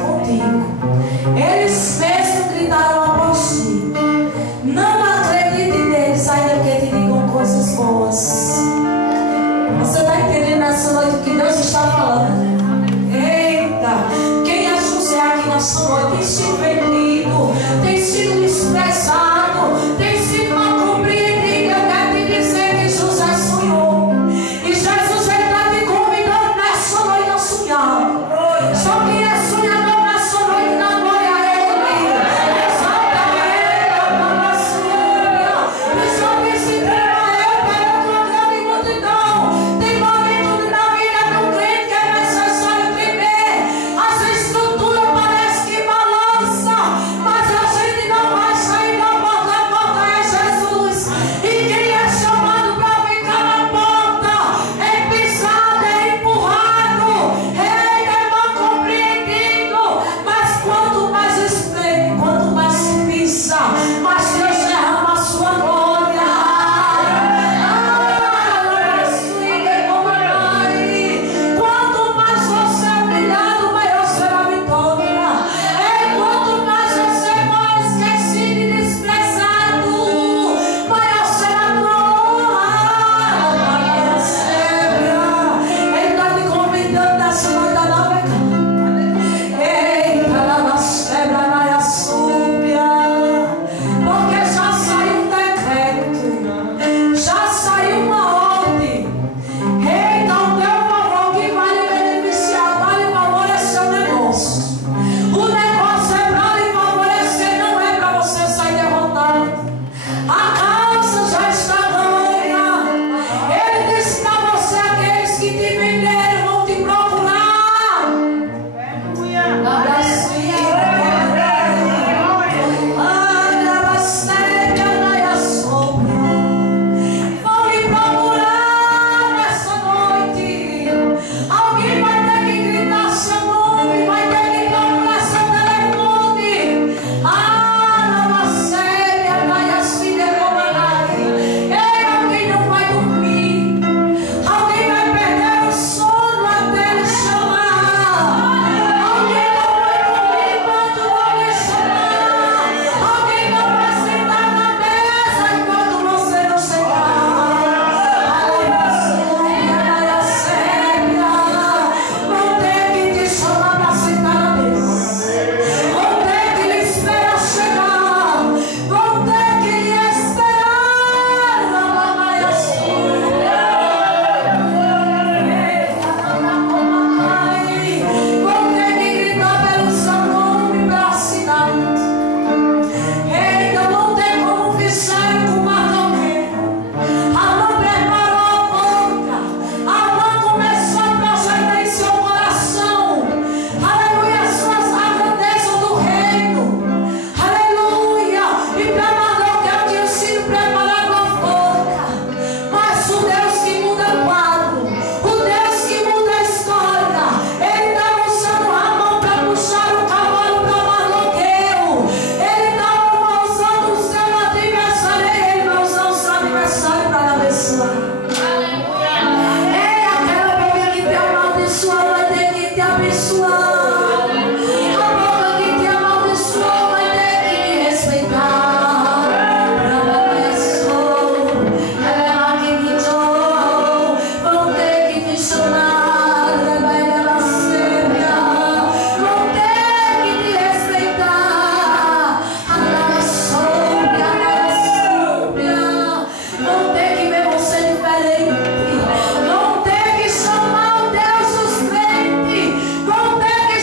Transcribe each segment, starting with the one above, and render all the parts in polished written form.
contigo. Eles mesmos gritaram após ti. Não acredite neles, ainda que te digam coisas boas. Você está entendendo nessa noite o que Deus está falando? Eita! Quem é José aqui nessa noite tem sido vendido, tem sido desprezado, tem sido mal compreendido. Eu quero te dizer que José sonhou. E Jesus está te convidando nessa noite a sonhar. Só quem é sonhador nessa noite dá glória a Ele. Exalta Ele, a sua. E só que se trema eu pela tua grande multidão. Tem momentos na vida do crente que é necessário tremer. As estruturas parecem que balança, mas a gente não vai sair da porta. A porta é Jesus. E quem é chamado para ficar na porta é pisado, é empurrado, é mal compreendido. Mas quanto mais espreme, quanto mais se pisa, mais Deus derrama a sua glória. Quanto mais você é humilhado, maior será a vitória. Quanto mais você for esquecido e desprezado, maior será a glória. Ele está te convidando nessa noite a navegar. Eita, na sebra, na súbia. Porque já saiu um decreto, já saiu uma ordem. Eita, o teu favor que vai lhe beneficiar, vai lhe favorecer o negócio. O negócio é para lhe favorecer, não é para você sair derrotado. A causa já está ganha. Ele disse para você: aqueles que te venderam vão te procurar. Vão me procurar nessa noite. Alguém vai ter que gritar seu nome, vai ter que procurar seu telefone. Alguém não vai dormir, alguém vai perder o sono até ele chamar. Alguém não vai dormir enquanto ele chamar. Alguém não vai sentar na mesa enquanto você não sentar. Vão ter que te chamar para sentar na mesa. Vão ter que lhe esperar chegar. Vão ter que lhe esperar. Vão ter que gritar pelo seu nome para assinar. Eita, não tem como fizeram com Bartolomeu. A mão preparou a boca, a mão começou a projetar em seu coração, aleluia, as suas grandezas do reino, aleluia. E para Mardoqueu tinha sido preparado a boca. Mas o Deus que muda o quadro, o Deus que muda a história, Ele estava usando a mão para puxar o cavalo para Mardoqueu. Ele estava usando o seu adversário, Ele vai usar o seu adversário para abençoar. Aquela boca que te amaldiçoou vai ter que te abençoar. A boca que te amaldiçoou vai ter que te respeitar. Vão ter que te chamar, vão ter que te respeitar. Vão ter que ver você diferente. Vão ter que chamar o Deus dos crentes. Vão ter que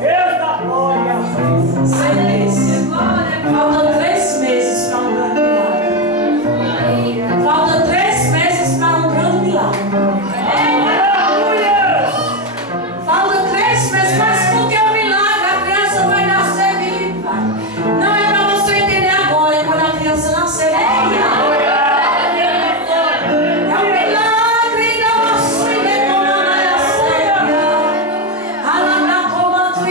Deus da glória. 6 meses. Faltam 3 meses para um grande milagre. Faltam 3 meses para um grande milagre. Faltam 3 meses, mas porque o milagre, a criança vai nascer viva. Não é para você entender agora, é quando a criança nascer viva. É o milagre da nossa vida, como a Maria Sérvia. Alabra como a tua